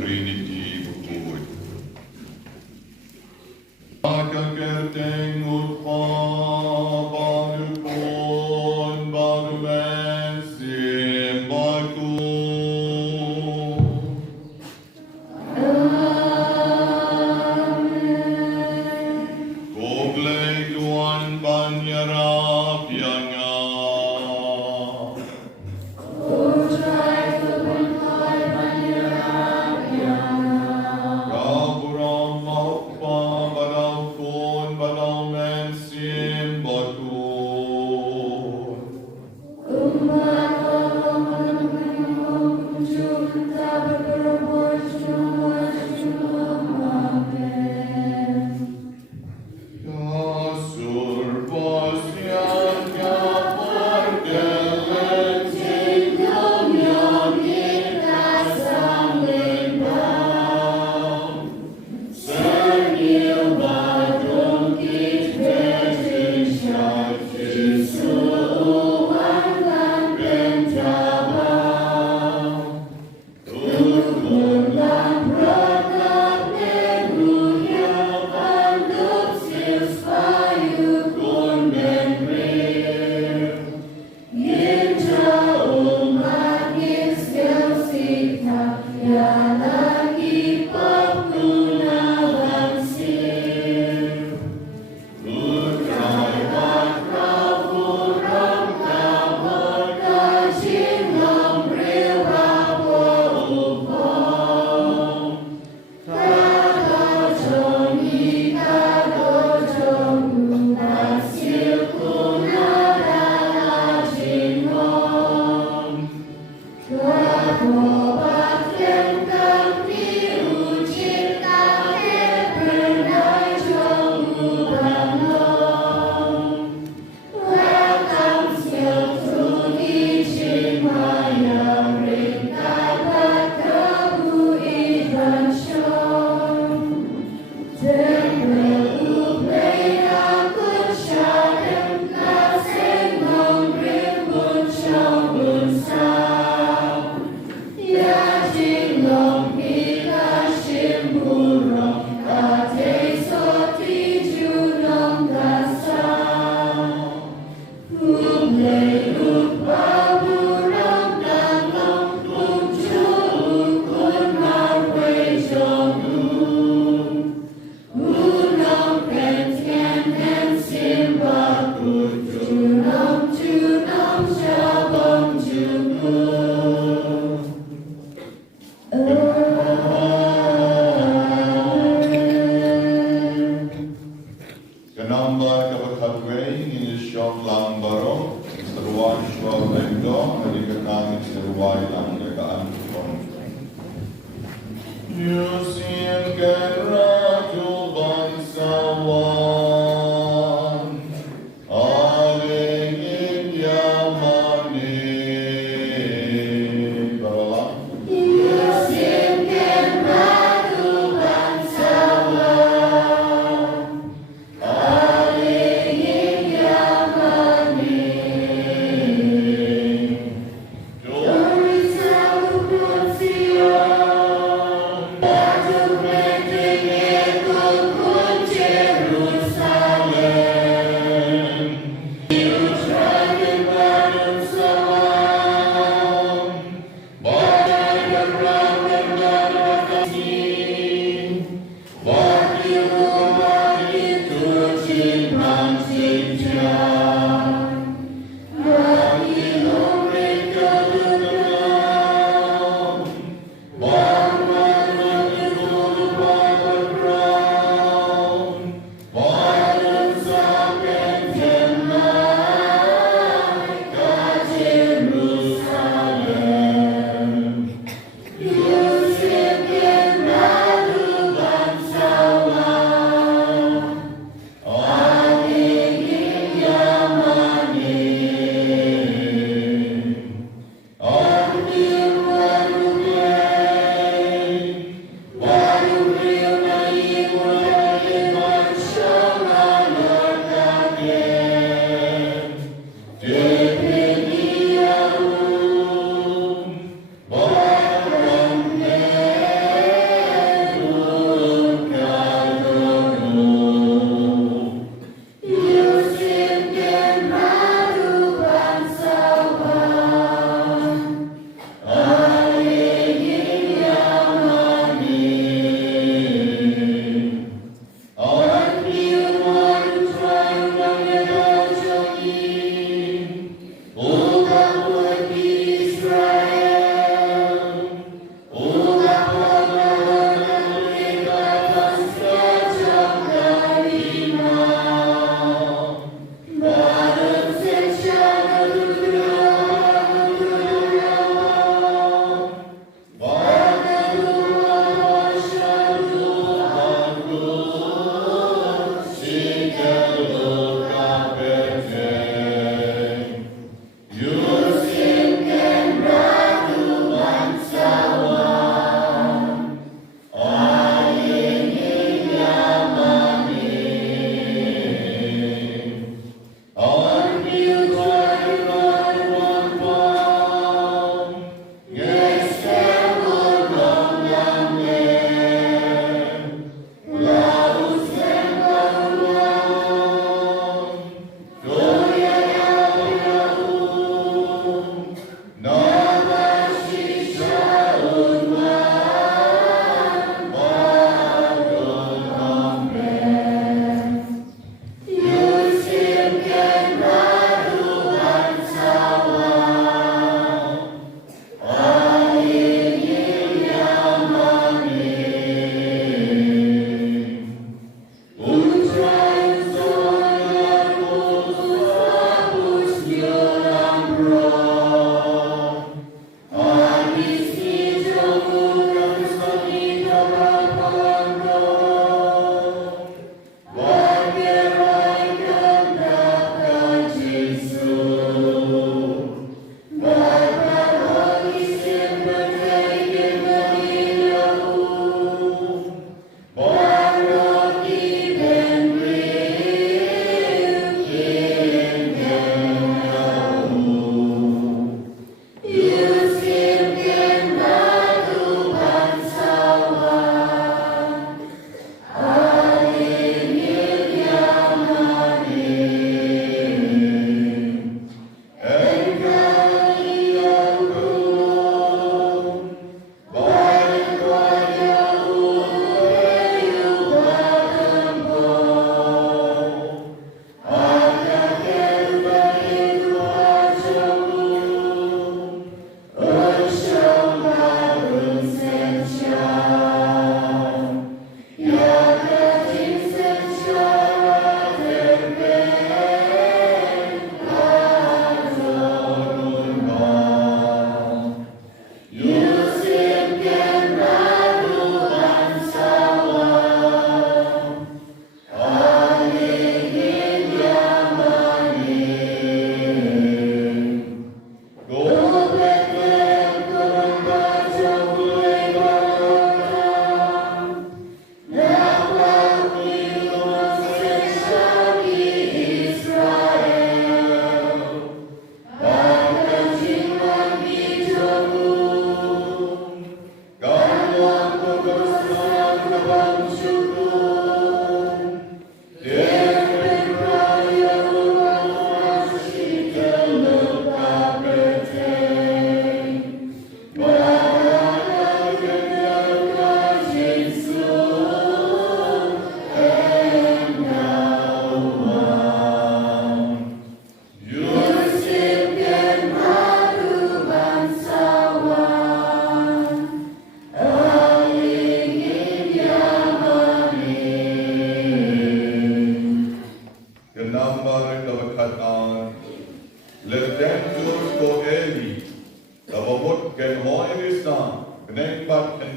Trinity Bakhuid. Akakerteng utpa barukon barumesim Bakhuid. Koblei duan banyarap yanga.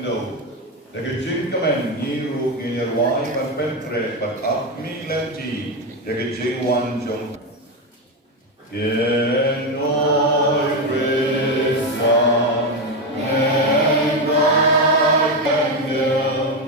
do. De gejing kemen ngiru ngirwai pat pentre pat apmi leti. De gejing wan jong. Yen oi Khristmas, and God and them,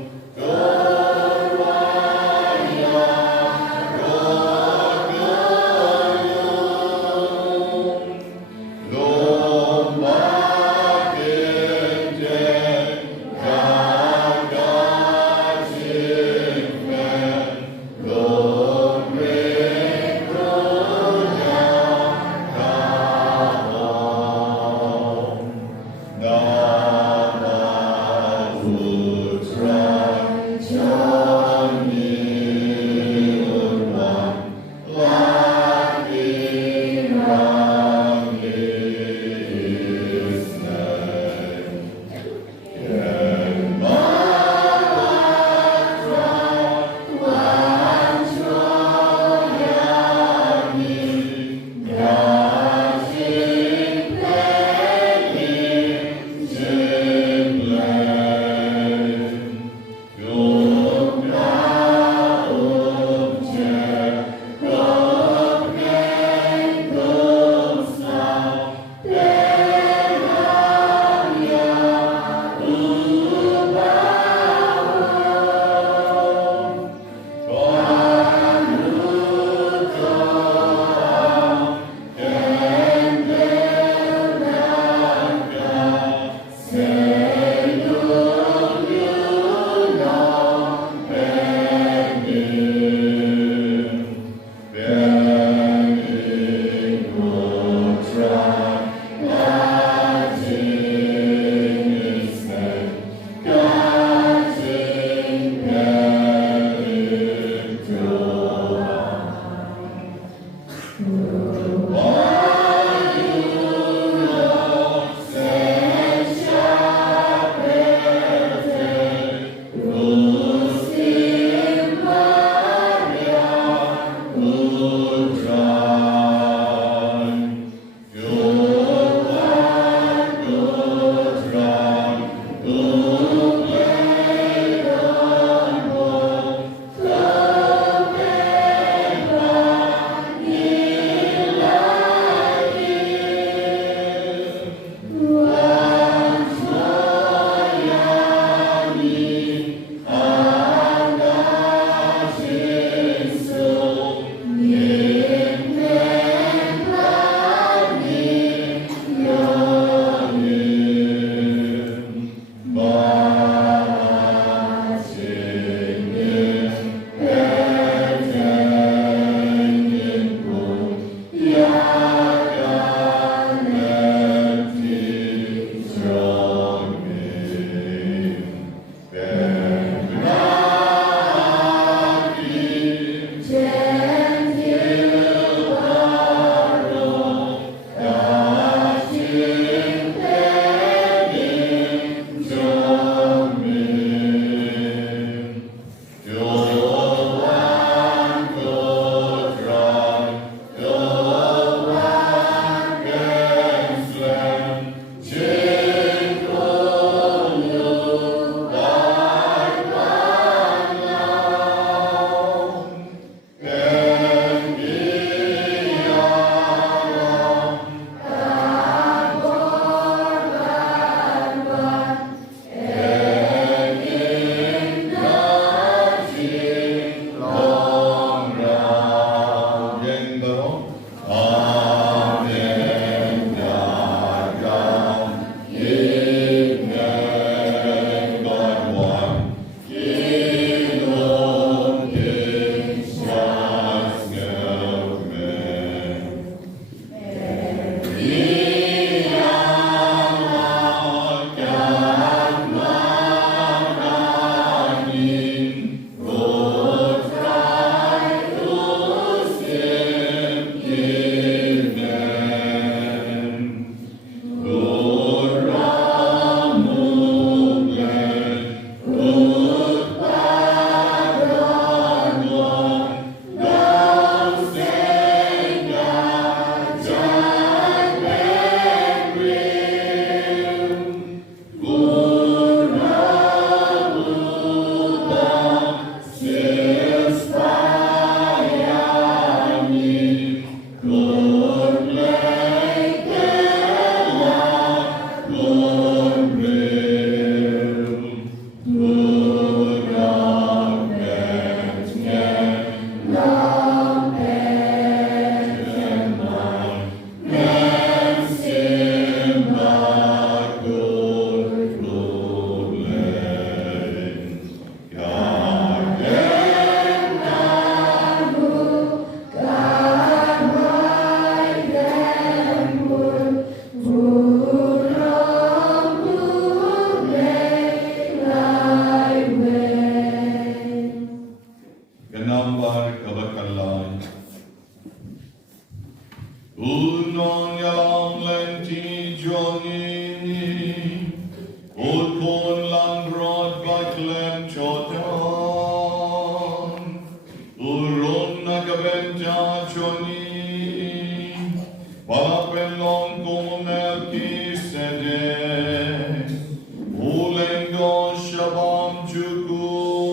Shabam Jukun,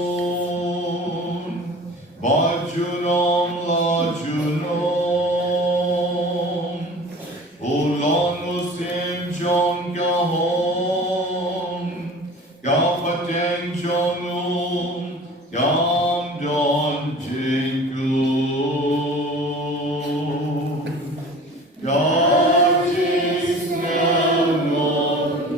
Bajunom Lajunom, Ulan Musim John Gahom, Gapateng Jonum, Gam Don Jinku. God is now not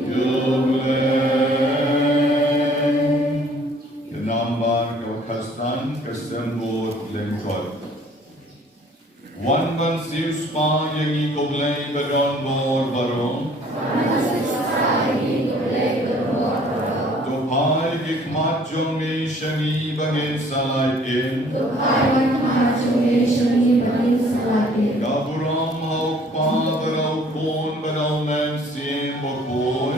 Nambar Kastan Kasembot Lemkot. One ban sius pa yangi koblay baron bor baron. Tupai hikmat jome shami bagin salayin. Gaburam haukpa barau kon barau men sin bokoy.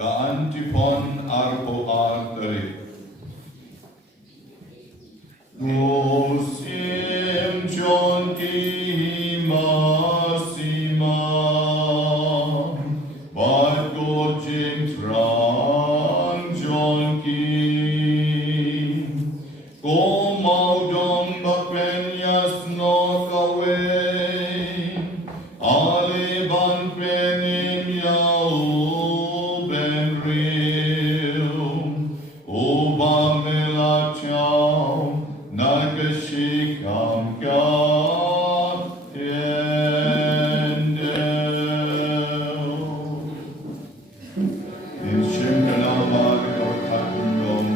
Ka antipon arpo artari. Gosim John ki masima, Bargo Jim Trang John ki. Go maudong bakwenyas no kawe, Ale ban penim yao ben real, Oba mela chao. Nagashikam God in Shimkanama Kakundom.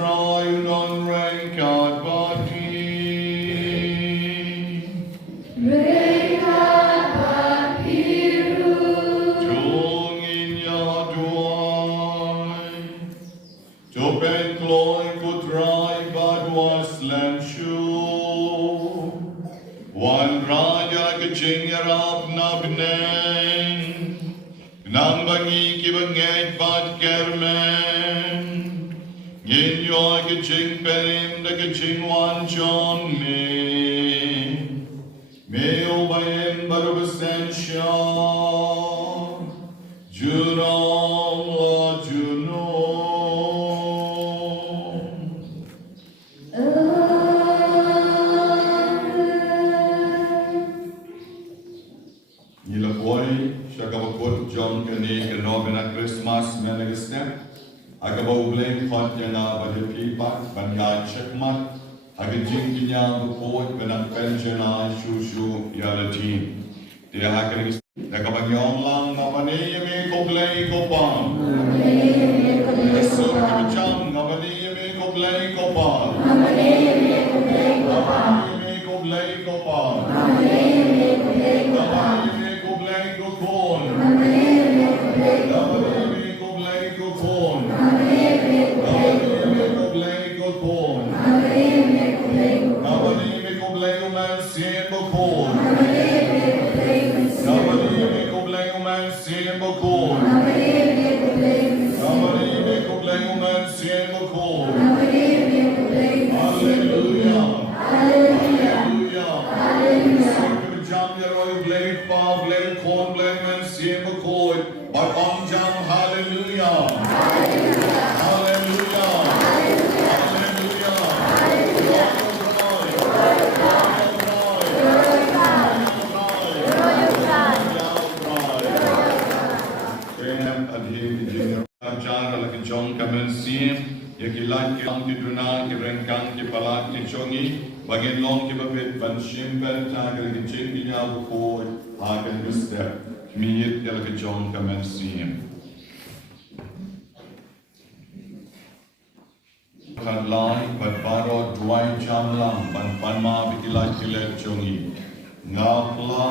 dry non renkat bati. Renkat bapiru. Jungin ya duai. Jopen kloy kutrai badwas lenshu. Wan raja kecing yarap nabnen. Nambangi kibangay bad kermen. Hynniew kecing perim da kecing wan chong me. Meo bayem barubasen shah. Junong la junong. Nila boy, siya kapagpot John kani ke Novena Khristmas menagistep. Agabaw blame kot niya na balipipat, banyag checkmat. Agajing kinya bukod benang pension na shushu yalatin. Dia akan nakabagyong lang na maniyami ko play ko pa. Yesu kibacham na maniyami ko play ko pa. Maniyami ko play ko pa. Maniyami ko play ko kon. Maniyami ko play ko kon. Maniyami ko play ko kon. Maniyami ko play ko man sin ko kon. Somebody make a blame man sin bokor. Somebody make a blame man sin bokor. Hallelujah. Hallelujah. Hallelujah. Jam ya roy blame pa blame kon blame man sin bokor. But on jam hallelujah. Hallelujah. Hallelujah. John Kamensim, Yakilan ki Duna, ki Renkan ki Palat ki Chongi, Bagin Long ki Babit, Sawsymper, Tagal ki Chin ki Bakhuid, Hagen Guster, Kmiyit yala ki John Kamensim. Kadlai, Baro, Dwai Chamlam, Panma, Bikilan ki Let Chongi, Ngapla,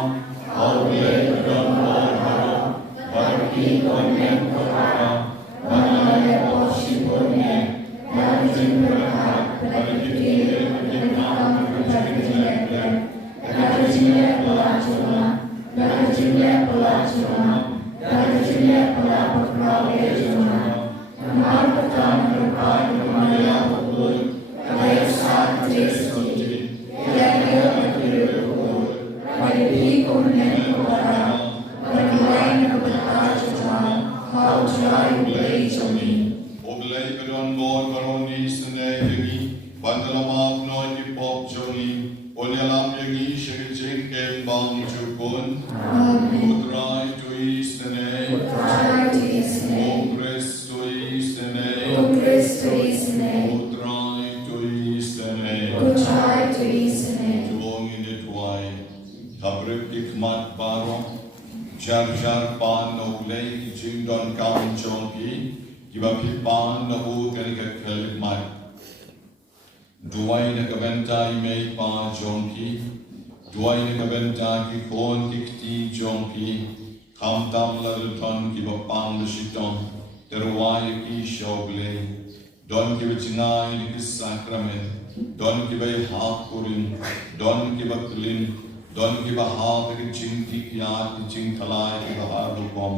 Aule, Don Boro, Barki, Konen, Kora, Jar pan no lay jing don kam chonki kiba pan no bu kan ka khel mat duai na kabenta imei pa chonki duai na kabenta ki kon ki chonki kham tam la ton kiba pan shiton terwai ki shogle don kiba chinai ki sacrament don kiba hakurin don kiba klin Don kiba ha ki ching ti ya ki ching thalai ki ha ru kom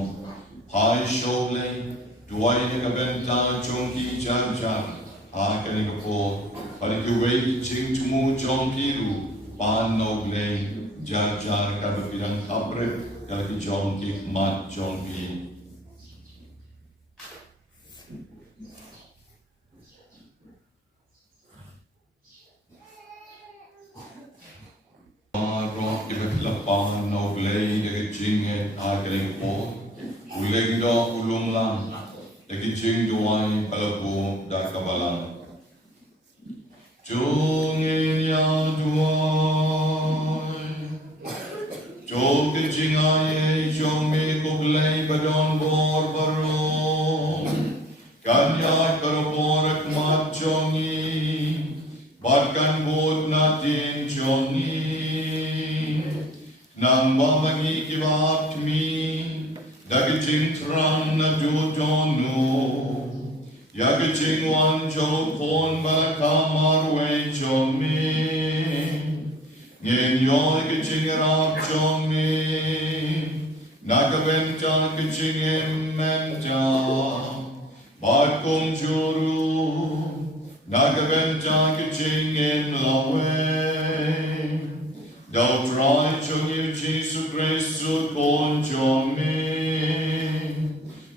hai shogle duai ni ka benta chong ki jar jar ha ka ni ko par ki wei ki ching tumu chong ki ru pan no gle jar jar ka pirang khabre ka ki chong ki mat chong ki Pan no blade the jing it arguing for uleg do ulung lang the jing duai palabu da kabala jung in ya duai jog the jing ai jong me ko blade badon bor baro kan ya kar borak mat jong wamangi kivat mi, dagijing tram na dudono, yagijing wan jo kon balakamar we jo mi, ngin yoy gijing rap jo mi, nagaventa gijing ementa, Bakum juru, nagaventa gijing in lawe. Thou try you, Jesus Christ, so con me.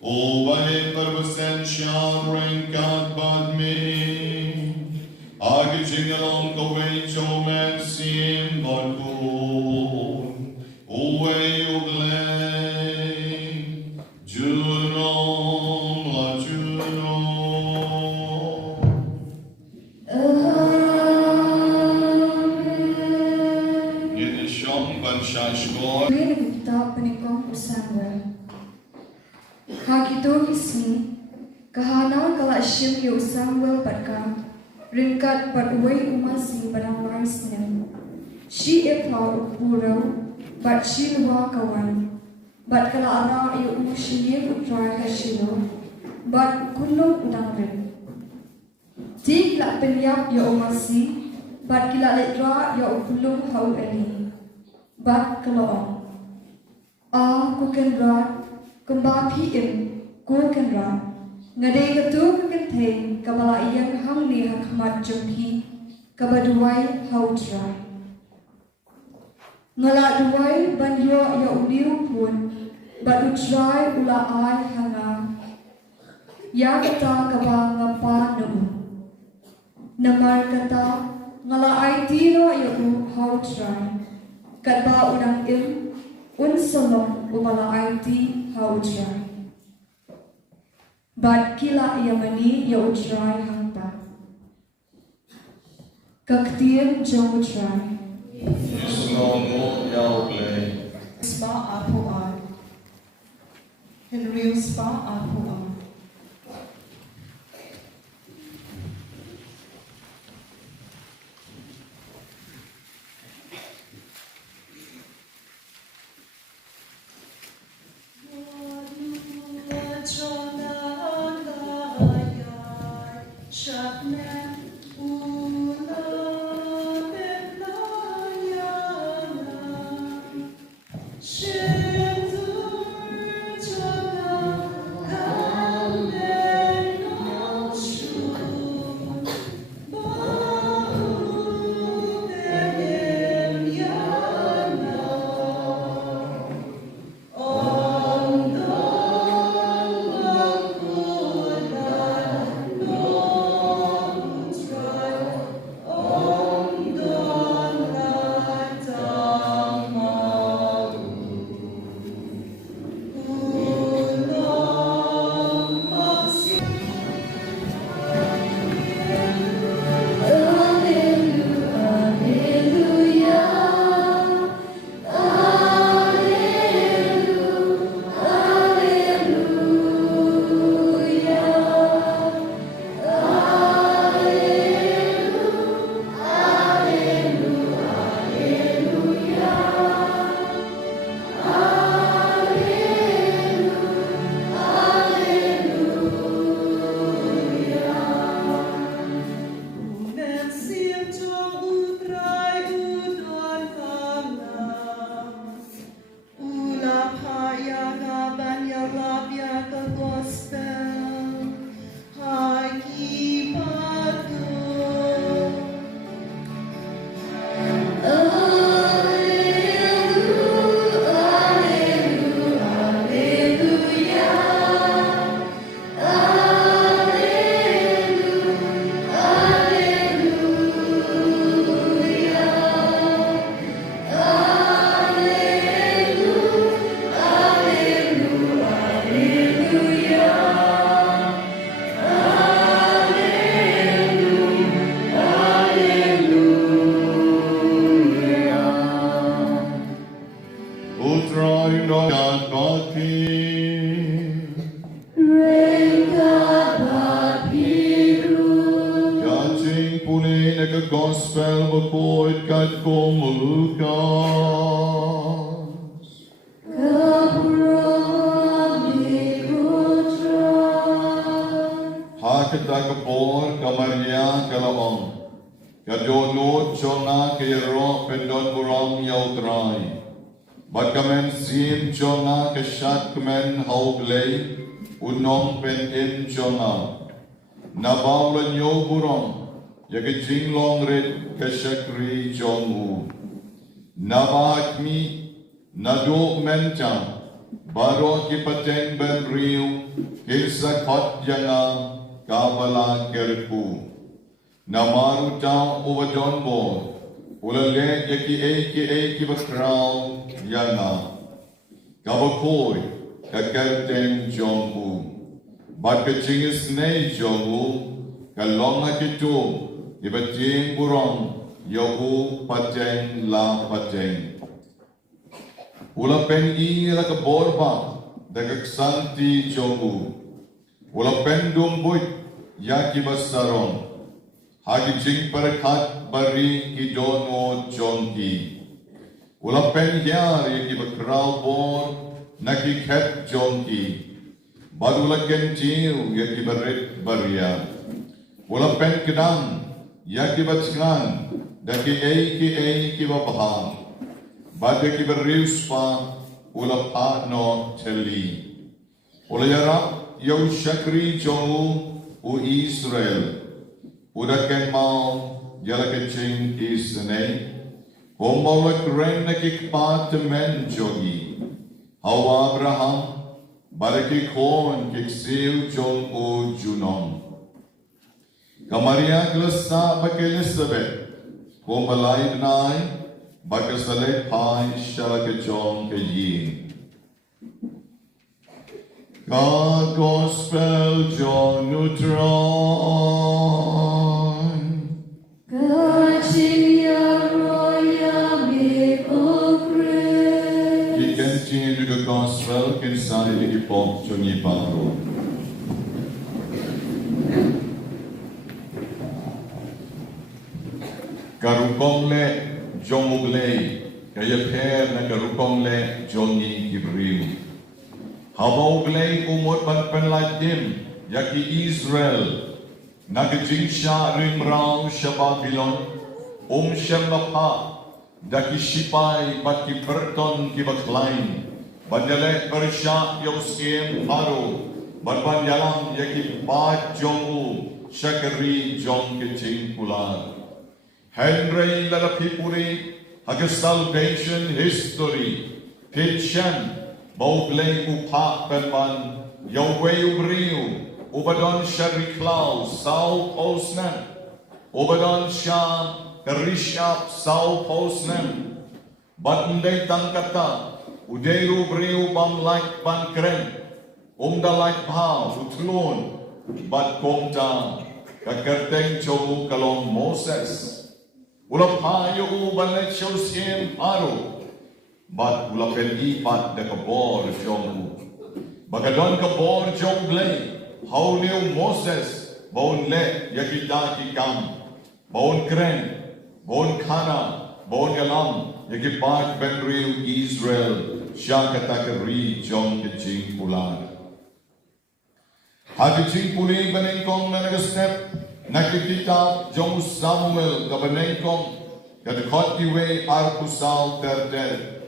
O whatever was and shall rank out but me. Agajing along the way, Joe man seem but good. O way you blame, Juno, la Juno. Novena kita penikong Samuel. Hakito ismi, kahana kala shim yo Samuel batka, ringkat bat uway umasi barang waris nem. Shi eplau purau, bat shi luwa kawan, bat kala ara yo umushini utrai kashilo, bat kunung udang rin. Tik la penyap yo umasi, bat kila letra yo ukulung hau eli. Bat keloong. Kuken rat, kembang piem, kuken rat. Ngadai ketu kuken teng, kabala iyang hang ni hakmat jumpi, kabaduai hau dry. Ngala duai banyo ya uliu pun, badu dry ula ai hanga. Ya kata kaba ngapa nemu. Namar kata ngala ai tino ya u hau dry. Kadba udang unsolong umala aiti haujrai. Bad kila yamani yaujrai hangta. Kaktir jaujrai. Islomo yaugle. Spa apuan. Hynniew spa apuan. Gospel Bakhuid kat ko mulukas. kita kapor kamaria kalaong. Kadonot chona kayro pendon burong yautrai. Bat kamen sim chona kashat kamen hauglay. Unong pen chona. Nabawlan yo burong. Yagajinglong red kashakri jongu. Nabahakmi nado menta. Baro ki pateng ben riu. Kilsa kot yanga kabala kerpu. Namaru tau ovadon bo. Ulale yaki eki bakrao yanga. Bakhuid kakerten jongu. Bat kachingis nei jongu. Kalonga kitu. Ibating burong. Yohu pateng la pateng. Ula pen ira ka borba. Dagaksanti jongu. Ula pen dumbuit. Yaki basaron. Hagi jing parakat bari ki dono jonki. Ula pen yar yaki bakraw bor naki ket jonki. Badula kentil yaki barit barya. Ula pen kedang yaki batskan daki eiki babahan. Badaki barius pa ula pa no teli. Ula yarap yaw shakri jongu u Israel. Udah ken mau jala kecing isne komolak ren nakikpat men jogi hawa Abraham baraki kon kiksil jong o junon kamaria klasa bak Elizabeth komalay nai bakasale pai shala kejong keyin God Gospel John Neutron. He continued the gospel concerning the epoch to Niparo. Karukong le Jomuglay, kaya per na karukong le Johnny Gibriu. Habauglay umot panpenlaitim, yaki Israel. Nagajing siya rimraw siya Babylon, siyang lapa, daki sipay bat ki Berton ki baklain, bandale bersya yoskim haro, banyalang yaki bat jongu, syakari jong kecing pular. Henry lalapipuri, haga salvation history, pitchen, bauglay upak penman, yaway ubriu, Ubadon Sherry Klaus, South Osnan. Ubadon Sham, Perishap, South Osnan. Batnday Tangkata, Udeiru Briu Bam like Bankren. Umda like Pao, Utlun. Bat Komta, Kakerteng Chobu Kalong Moses. Ulapayo Ubalet Shosim Haru. Bat Ulapen Ipat de Kabor Jongu. Bagadon Kabor Jonglay. Hauliu Moses, baun le yakita ki kam, baun kren, baun khana, baun yalam, yakipat benriu Israel, syakatakari jong kecing pular. Hagicing puli benengkong na nagastep, nakikita jong Samuel ka benengkong, kadakot kiwe arpusal terder.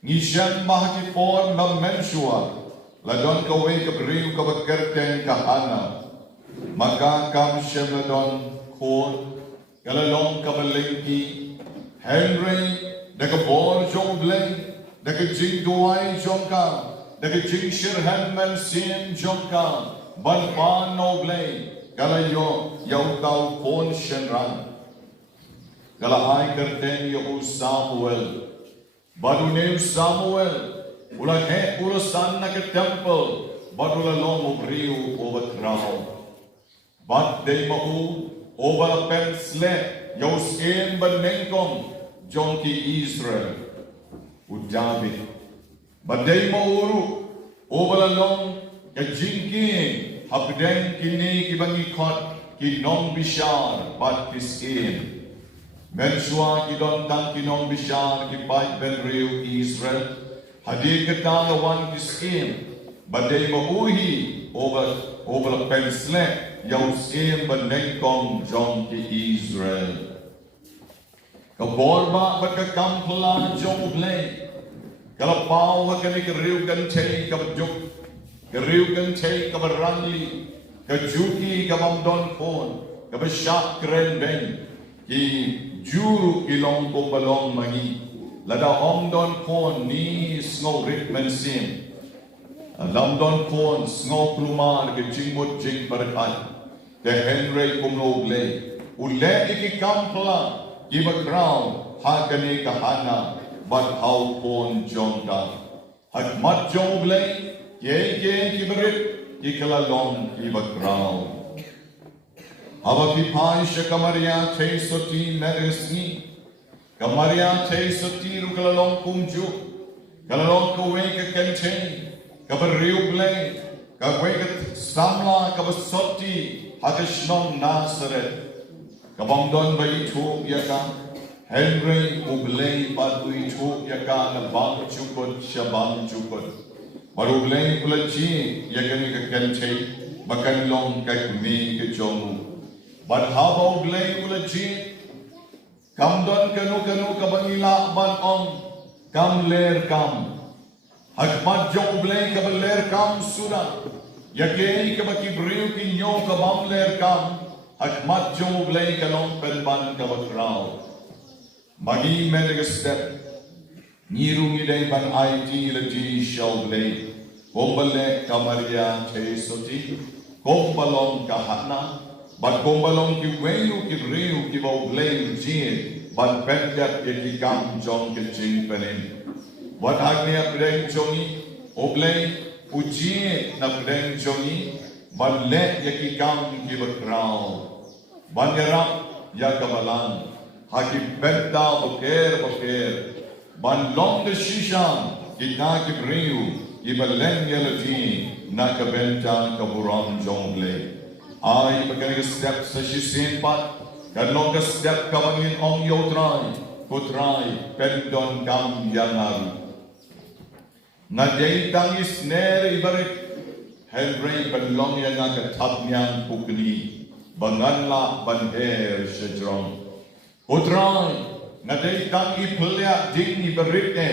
Ngisyan mahakipon na mensua, ladon kaway kabriw kabakerteng kahana. Maka kam siyem ladon kon, kalalong kabalengki. Henry, nakabor jong blay, nakajing duway jong ka, nakajing shirhan men sin jong ka, banpan no blay, kalayo yaw tau kon shenran. Kalahay kerteng yaw Samuel, badunew Samuel, Ula san na ke temple, but ula long ubriu over crown. But they mau over pen sled, yo skin benengkong, jonki Israel, David. But they mau over long, ke jinki, habdeng kini kibangikot, ki non bishar, but ki skin. Mensua ki don tang ki non bishar, ki pai ben riu Israel. Hadir ketalawan ki skin, but they mauhi over a penslet, dầu xiêm bên nấy con trong cái Israel. Ka borba ba ka kampla trong lay. Ka la pau ha ka ni ka riu kan chei ka juk. Ka riu kan chei ka ranli. Ka juki ka don kon. Ka ba syak kren ben. Ki juru ki long ko balong mangi. Lada don kon ni snow ritmen sim. Lam don kon snow plumar ke jingmut jing barakai. Ke Henry kumlog lay. Ule iki kampla. Give a crown, Hakane Kahana, but how pon Jonda. Hak mat jongle, ye kiberit, Ikala long give a crown. Avapipai Shakamaria Tesoti Meresni, Kamaria Tesoti Rukalalong Kumju, Kalalong Kaweka Kente, Kabariuble, Kawakat Samla Kabasoti, Hakashnom Nazaret. Kabangdon ba ito yaka Henry Ublay patu ito yaka na bang chukot siya bang chukot Marublay pulachi yaka ni kakante Bakanlong kakmi kajomu But haba ublay pulachi Kamdon kanu kabangila ban ong Kam ler kam Hakmat jong ublay kabaler kam sura Yake kabakibriw kinyo kabang ler kam At matjong blay kalong penban kabakraw. Magi melega step. Nirung iday ban IT laji shaw blay. Kombale kamaria chesoti. Kombalong kahana. But kombalong ki wenu ki riu ki baw blay jie. Ban penjat ikikam jong ki jing penin. Wat agniya pideng jongi. Oblay ujie na pideng jongi. Ban le yakikam ki bakraw. Banyarak ya kabalan, haki benda boker, ban long de shishan, kita kibriu, ibaleng yalati, na kabenta kaburam jongle. Ay pagkani step sa shisin pat, kanong ka step kabangin ong yotray, putray, pendon kam yangaru. Nadey tangis ner ibarik, Henry belong yang nakatab niyang pukni. Banganla banher sejrong. Putray, naday kang ipulya ding iberitne,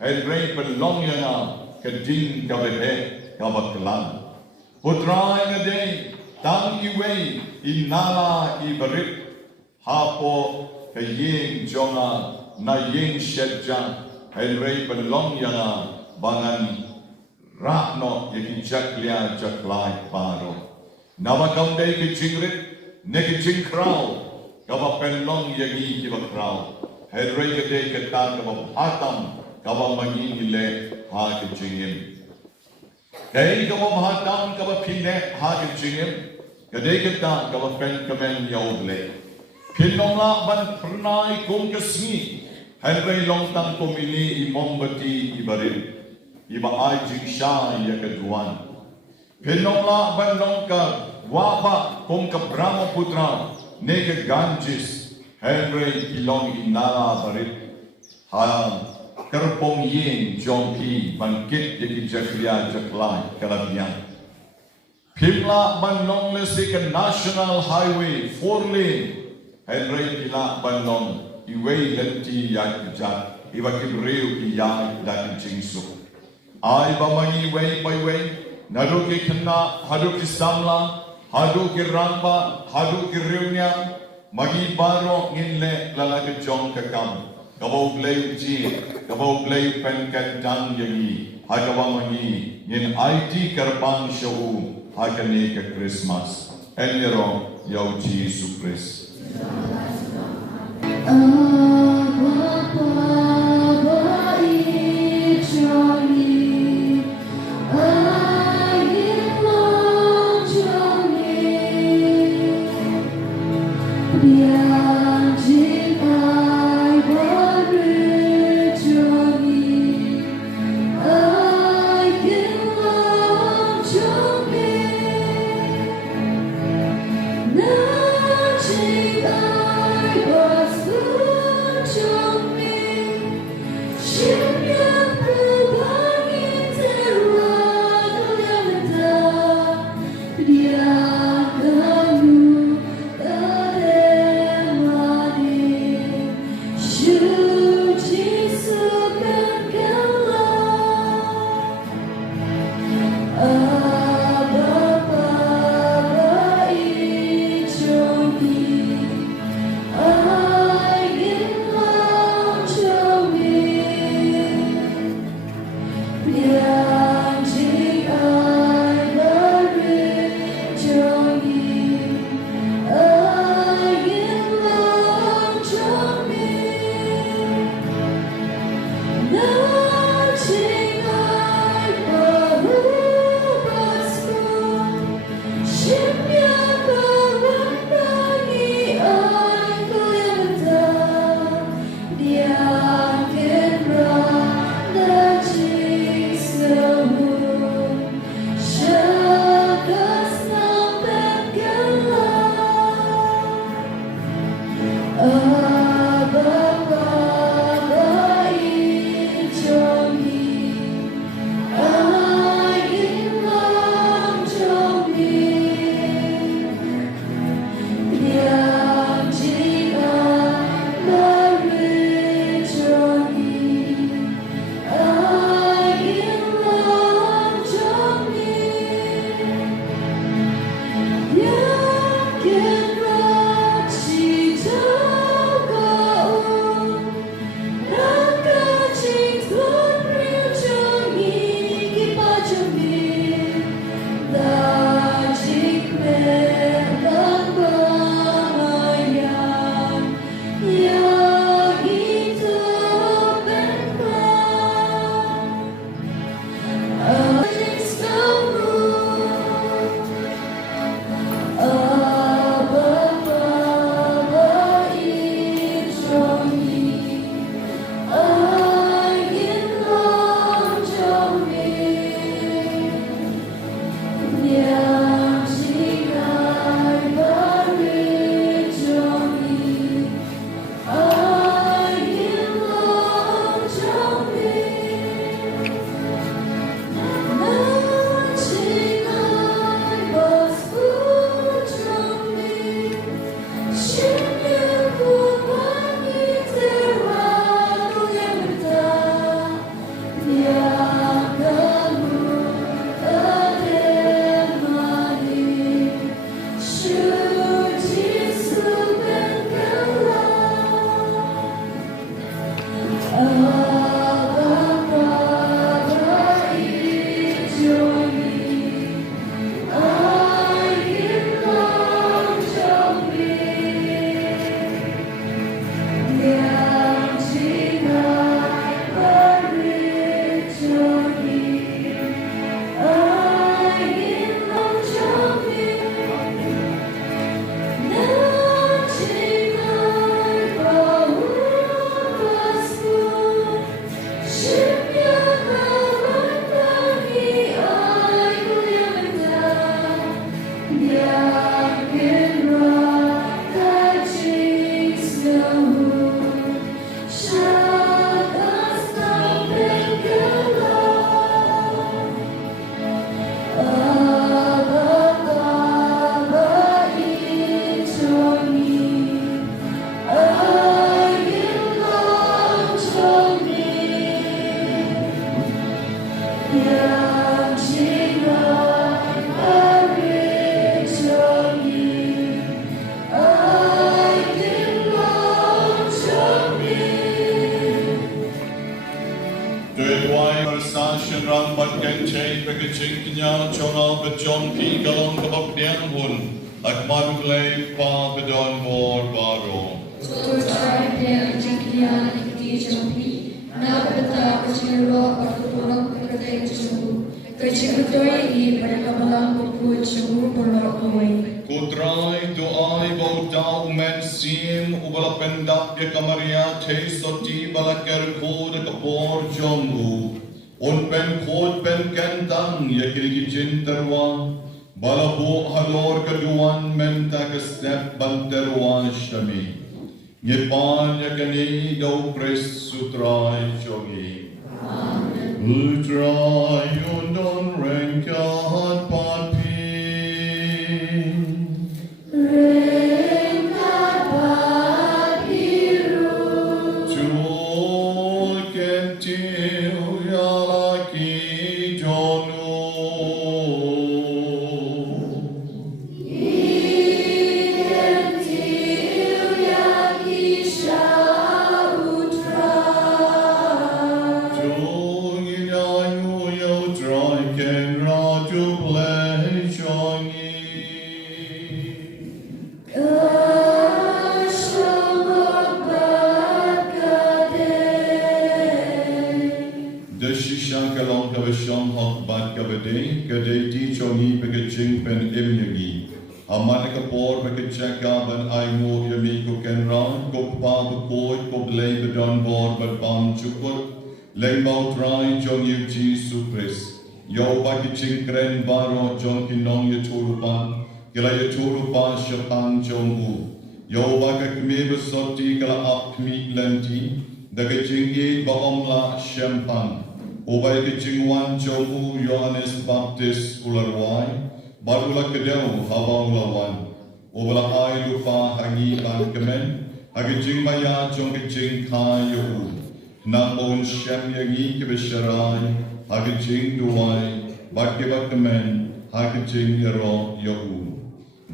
Henry belong yana, kading kabehe, kabaklan. Putray naday, tang iway, inala iberit, hapo, kaying jonga, na ying shedja, Henry belong yana, bangan, rakno, yaki jaklia jaklay paro. Nawakam day ki jingrit, neki jing crow, kaba penlong yagi kiba crow. Henry ka day ka ta kaba hatam, kaba mangingile ha ki jingim. Day kaba hatam kaba pine ha ki jingim, kaday ka ta kaba pen kamen yawble. Pinong la ban pernay kung kasmi, Henry long tang pumili imombati ibarin. Iba ay jing siya yakaduan. Pinongla bandong ka wapa kung kabramo putra nega Ganges Henry ilong inala barit ha karpong yin jongki bangkit yaki jakliya jaklay kalabiyan. Pimla bandong lesik National Highway 4 lane Henry ila bandong iway lenti yak jat iwa kibriw ki yak dati jingsu. Ay bamangi way by way Nadu ki kena, hadu ki samla, hadu ki ramba, hadu ki riunya, magi baro nginle lalaki jong kakam. Kabaw blay uji, kabaw blay penkat dang yagi, hagawa magi, ngin IT karpang show, hagani ka Khristmas. Enero, yaw Jesus Christ. Yeah.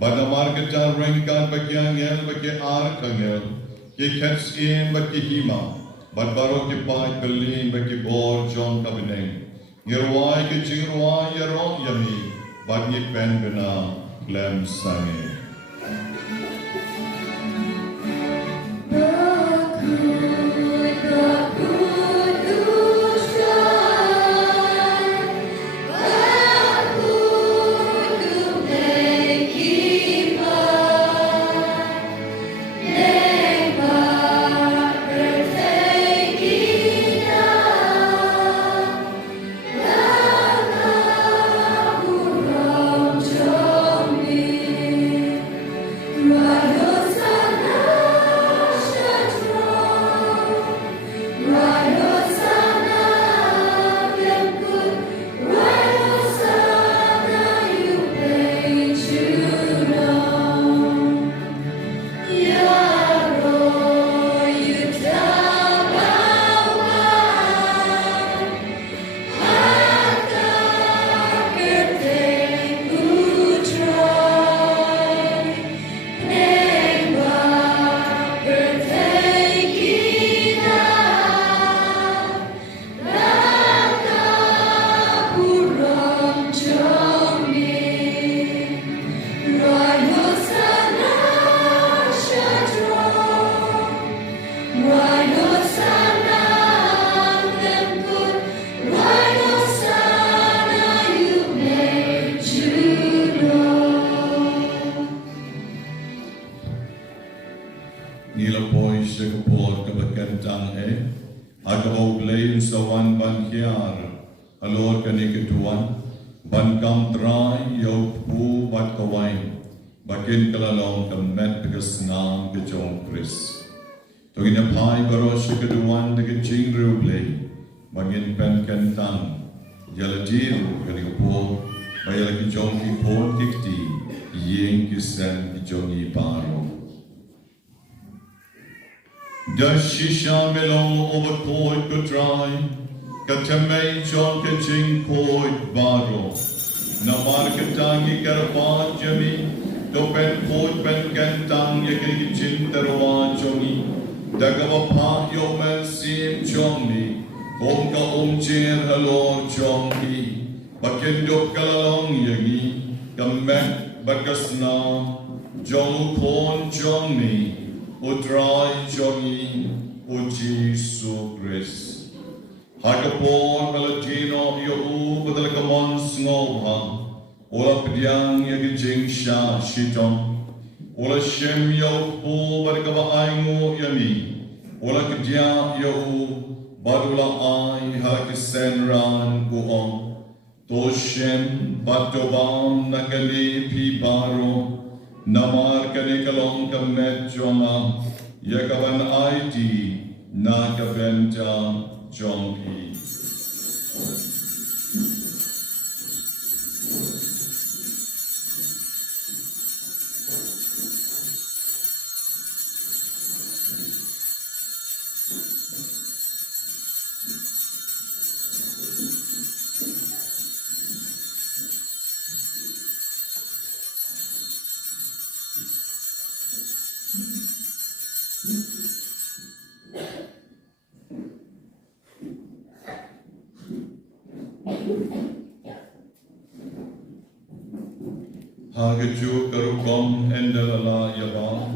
Bana marketa rengkan bagi angel bagi arkangel. Ki kets in bagi hima. Bad baro ki pai belin bagi bor John kabineng. Ngirwai ki jingwai yaron yami. Bad ni pen bena klem sange. Alor kani ketuan ban kam trai yo pu bat kawain bakin kalalong kemet kesenang kejong Kris. Togina pai baros keduan de jing ruble bangin pen kentang yaladir kani kepo bayal kejong ki pon tikti yeng kisen kejong i paro. Dashisha melong overcoat kutrai Katamay John Kajing Koi Baro Namar Katangi Karapan Jami Dopen Koi Ben Gantang Yakin Jin Tarawan Jomi Dagawa Pa Yomen Sim Jomi Omka Omjir Halor Jomi Bakin Dok Kalalong Yagi Kamek Bagasna Jong Kon Jomi Utrai Jomi Uji Sukris Hakapon Malatino Yohu Badalakamon Snobha Ola Pidyang Yagijing Sha Shiton Ola Shem Yohu Badakava Aingo Yami Ola Kidya Yohu Badula Ai Hakisenran Guon Toshem Batobam Nakali Pibaro Namar Kanikalong Kamet Joma Yakavan Aiti Nakaventa John P. Hagaju karukom endalala yaba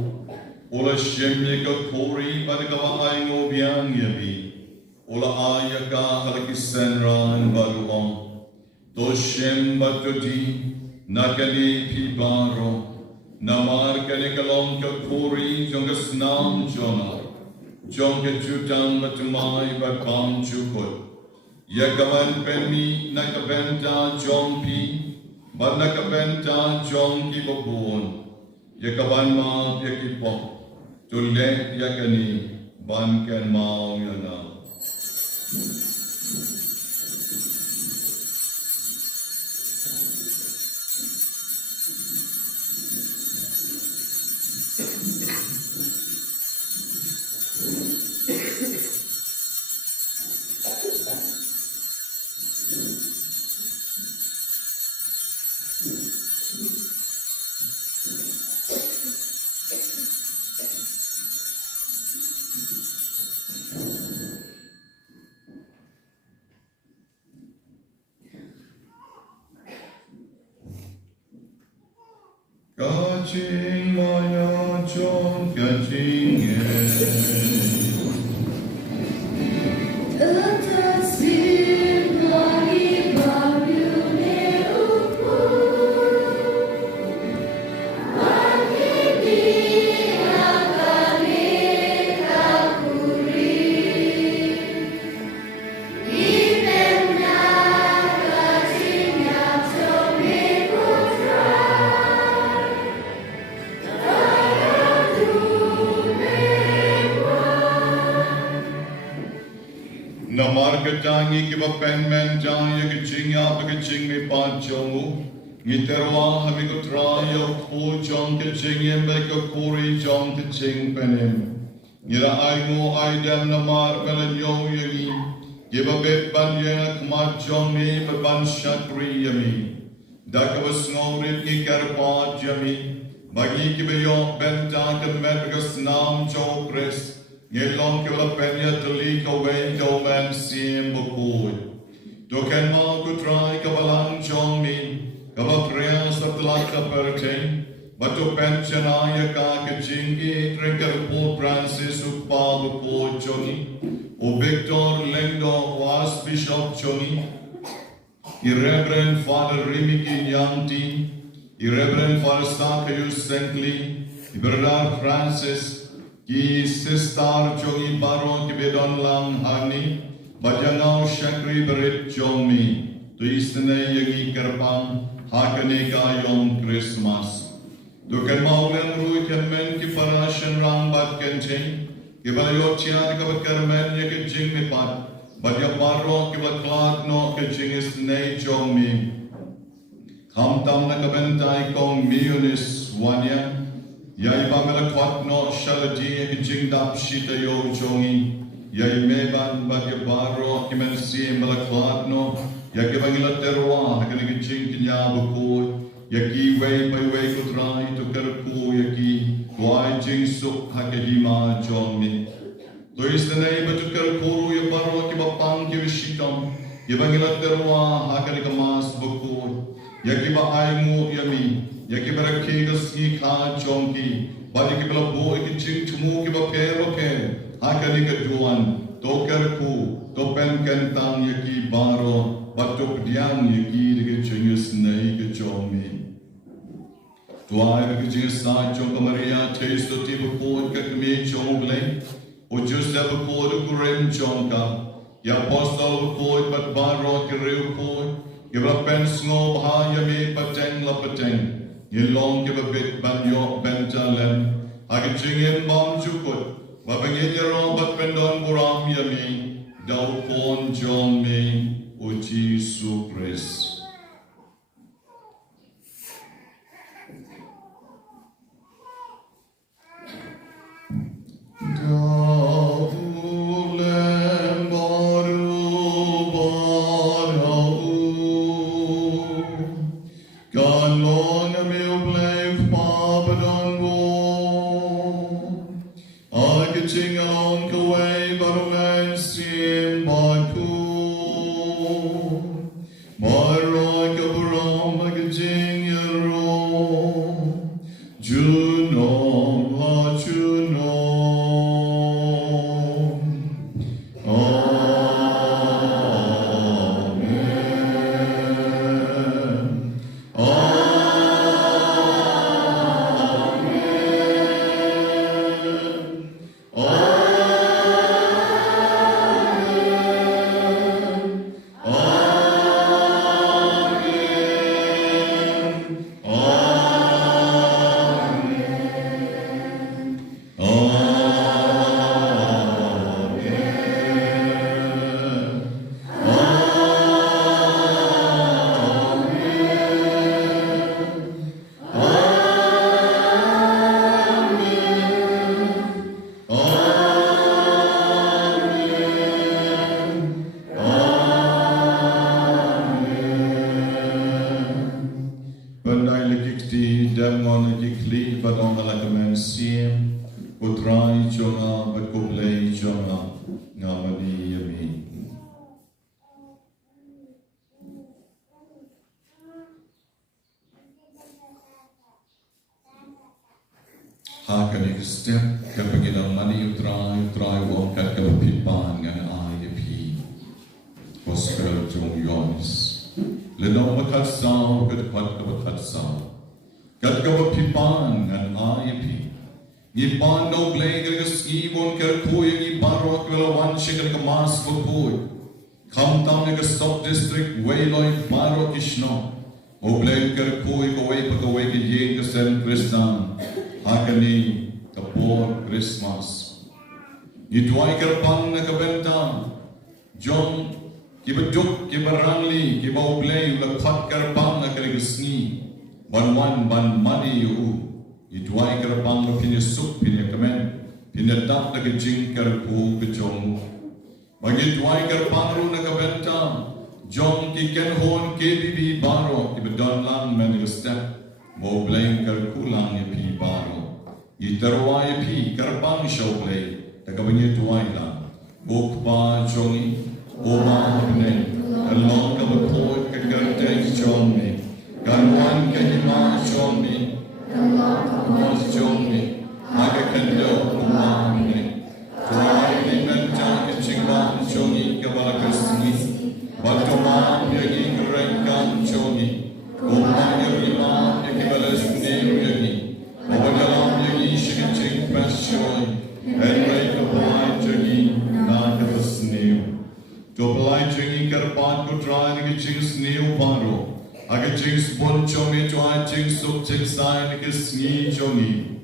Ola shemye ka kori badagawa aingo biang yabi Ola ayaka halakisenran baruong Toshem batudi nakali pibaro Namar kanikalong ka kori jongas nam jonar Jongka jutang matumay badbang chukot Yagaman penmi nakabenta jongpi Ban nakabenta jong kibabun Yakaban ma yakipok Tulek yakani ban ken mau yana ching maya chong ka ching Namargatangi kiba penmen jaya kichinga pakaching me panchongu ngiterwa hami ko trayo po jong kichinga me ko kuri jong kiching penem ngira aingo aidam namar pelan yo yagi kiba bet ban yana kmat jong me ban shakri yami dakabas ngawrit ni karpa jami bagi kiba yo benta kemet bekas nam jo Khrist Ngelong kila penya teli kawen kauman siem Bakhuid. Doken mau kutrai kabalang jong min, kabal tria setelah kaperteng, batu pensionaya ka kecinggi trinker Paul Francis upa Bakhuid jongi, o Victor Lengdo was Bishop jongi, Irreverend Father Rimiki Nyanti, Irreverend Father Sakayus Sentley, Brother Francis, Ki sister jongi baro ki bedon lang hani bajangau shakri berit jomi tu istene yagi kerpang hakane ka yom Khristmas tu kan maulen rui kemen ki parashan rang bat kenching ki balayo chia ka bat kermen yagi jing me pat bajang baro ki bat klak no ke jing istene jomi kam tam na kabentai kong mionis wanya Yai bangala kwat no shaladi ki jingdap shita yo jongi Yai meban bagya baro ki men si mala kwat no Yaki bangala terwa hakani ki jing kinya Bakhuid Yaki wei bai wei kutrai to kerpu yaki Kwai jing suk hakahima jongi To istane batu kerpuru ya baro ki bapang ki vishitam Yabangala terwa hakani kamas Bakhuid Yaki ba aingu yami Yaki barakhi gaski kha chongki badi ki bala boy ki ching chumu ki ba phe hakani ka duan to karku to pen kentang yaki baro batuk diang yaki de chingus nei ke chomi tuai ki jing sa chong Maria taste to ti Bakhuid ka me chongle o just have Bakhuid ku rem chongka ya apostol Bakhuid bat baro ki reu Bakhuid ki bala pen sngo bha yami pateng la pateng Yelong ke babit banyo bentalen agi chingin bam chukut babangin yero bat pendon buram yami dau pon jong me uji supres dau lem baru barau kan Ching along the way, but a man seen by pool. My rock of a rom, like a jing your roll. Juno, la Juno. Utrai jonga bakublei jonga ngamani yami. Hakan ik step kapagin ang mani utray wong kat kapipan ngan IAP. Hospital jong yonis. Lenong makatsaw kat makatsaw. Kat kapipan ngan IAP. Ni pando bleger skibon kerkuy ni barok welawan shikal kamas bukui. Kamtam ni stop district wayloy barok ishno. O bleger kuy kaway pagkaway kiyeng kasen Kristan. Hakani kapor Christmas. Ituay kerpang na kabenta. Jom kibaduk kibarangli kibaublay lakot kerpang na kaligasni. Ban mani yu. Ituay kerpang na pinisuk pinakamen. Pinadak na kajing kerpu kajong. Bagituay kerpang ru na kabenta. Jom kikenhon KBB baro kibadon lang menigastep. Mo blame kerkulang ya pi baro. Iterway pi kerpang showplay. Tagabanya tuay lang. Bukpa jongi. Oma hapne. Along kabapoy kagartay jongi. Kanwan kanima jongi. Along kabapoy jongi. Aga kando oma hapne. Tuay limenta kachingban jongi kabalakasni. Batuma yagi kerengkan jongi. Oma yarima yakibalas nero yagi. Obagalam yagi shikaching pasyoy. Henry kapalay jagi nakatas nero. Topalay jagi karpan ko try nagaching sneo paro. Agaching spon chomi to aching sup ching sai nagasni jongi.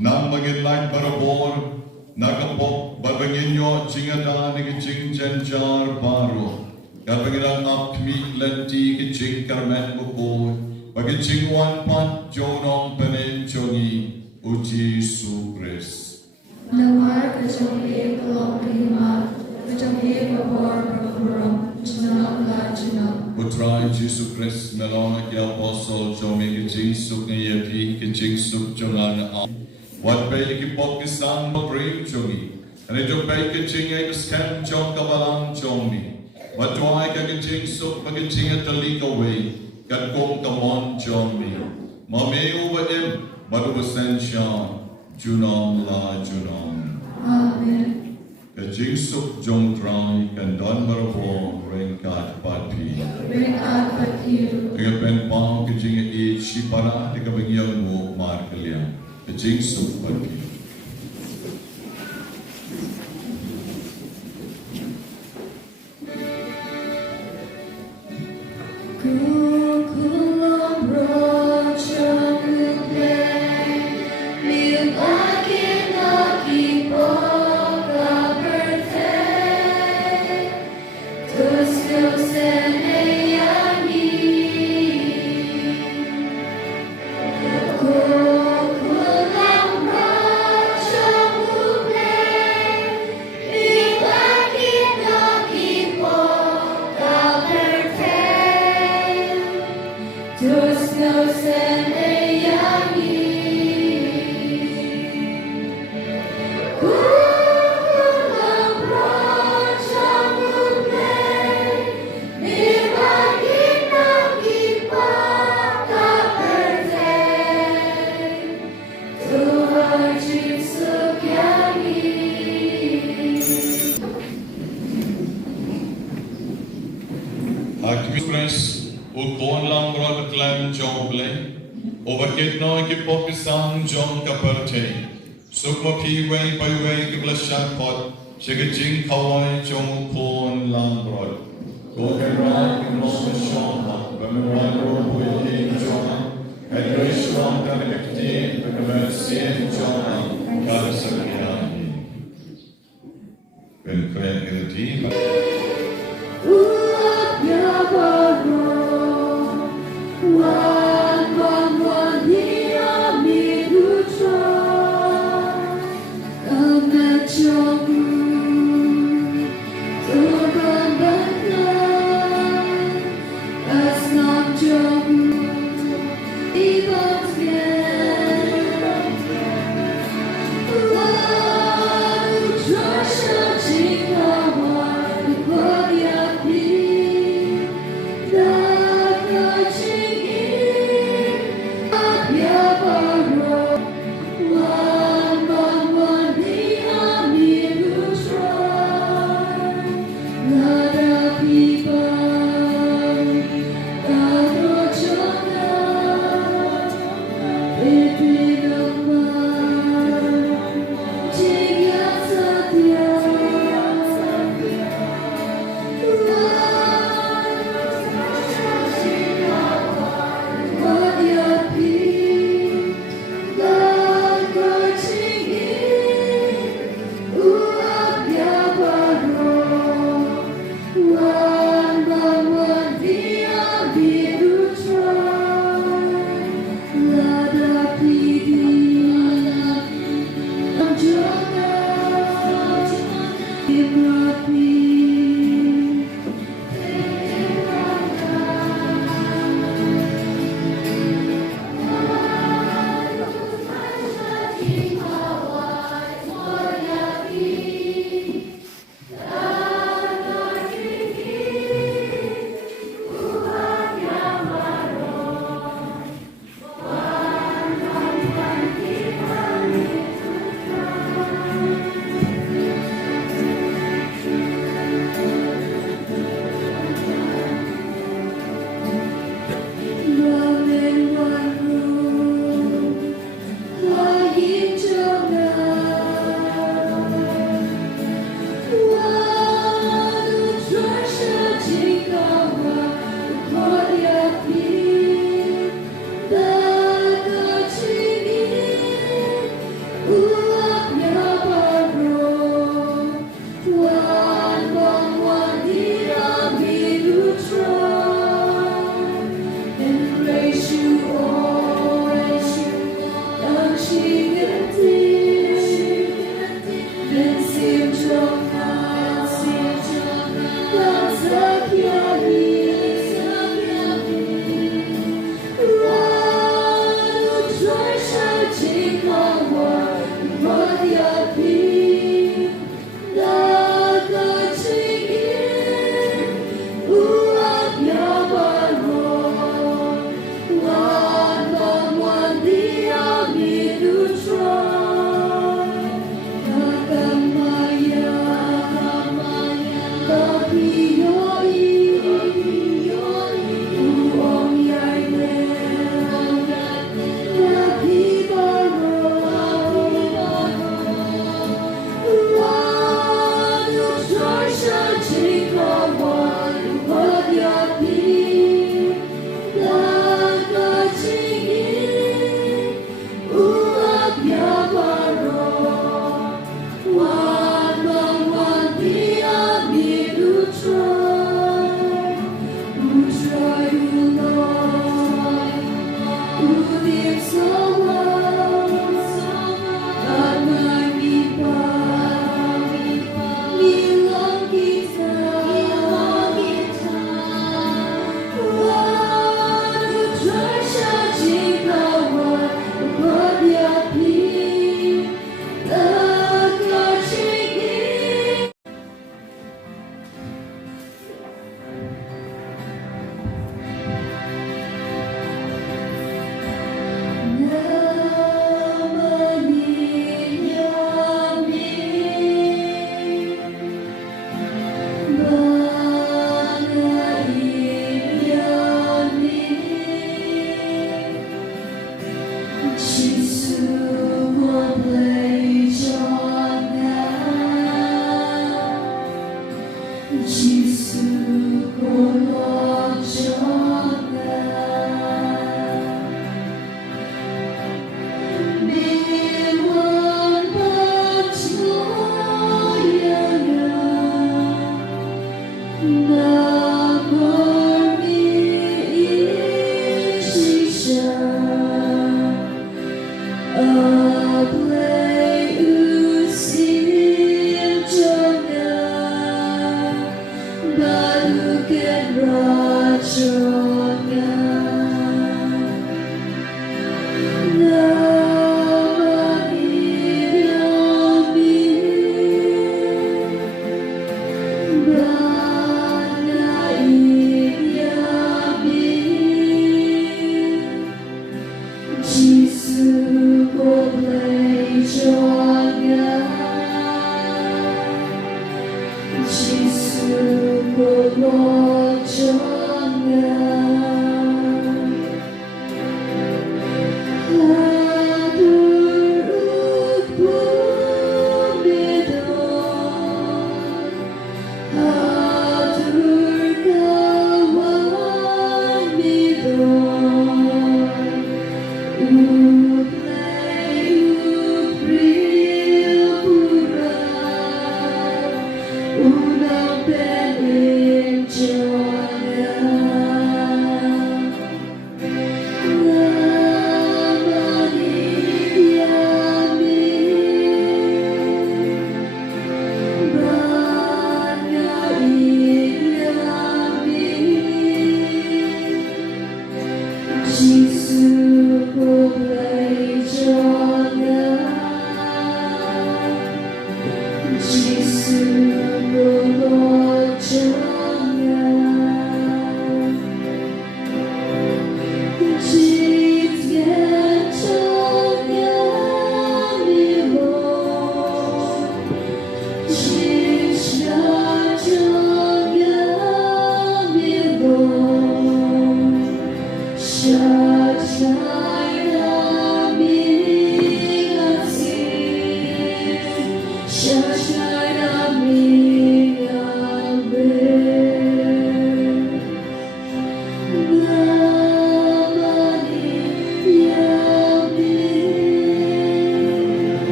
Nang magilay barabor. Nakapop barbangin yo chingada nagaching janjar paro. Kapangilang apmi lenti kaching karmet bukoy. Pagaching wan pat jonong panin jongi. Uji sukres. Nawar kajong kalong kahima, kajong babor pagkurong, chinang la chinang. Putrai Jesu Christ melona ki apostle jomi kaching suk na yapi kaching suk jongan na Wat bay ki pokisang mabrim jongi. Ane jo bay kaching ay kaskem jong kabalang jongi. Wat tuay ka kaching suk pagaching at talik away. Kat kong kamon jongi. Mameu ba im badu basen siya. Junong la junong. Amen. Kaching suk jong try kan don marabo ring kat pati. Bring out but you. Kaya pen pang kaching e shipara di kabagyaw mo mar kalya. Kaching suk pati. Kukulong brochong utlay, liung akin nakipog kaperte, tusyo senayani. Kukulong brochong utlay, liung akin nakipog kaperte. Just no senayani. Kulang brochong utlay, niragin ang ipagkapertay. Tuwag jisukyani. Akmipres o kon lang brod klam joble. O bakit no ki popisang jong kaparte. Sukma piway payway kiblasyan pot. Shigajing kaway jong kon lang brod. Go can ride in Roman Shoma. Bamaran road with him Joma. And Rishwan Kanakti. Pakamersian Joma. Kalasakiyani. Ben Kren Ilti. Uap yabaro, wan dia mirucha, kamechomu, turban batlan, asnam jomu, ibas gen, wan uchasha jikawa. Lord.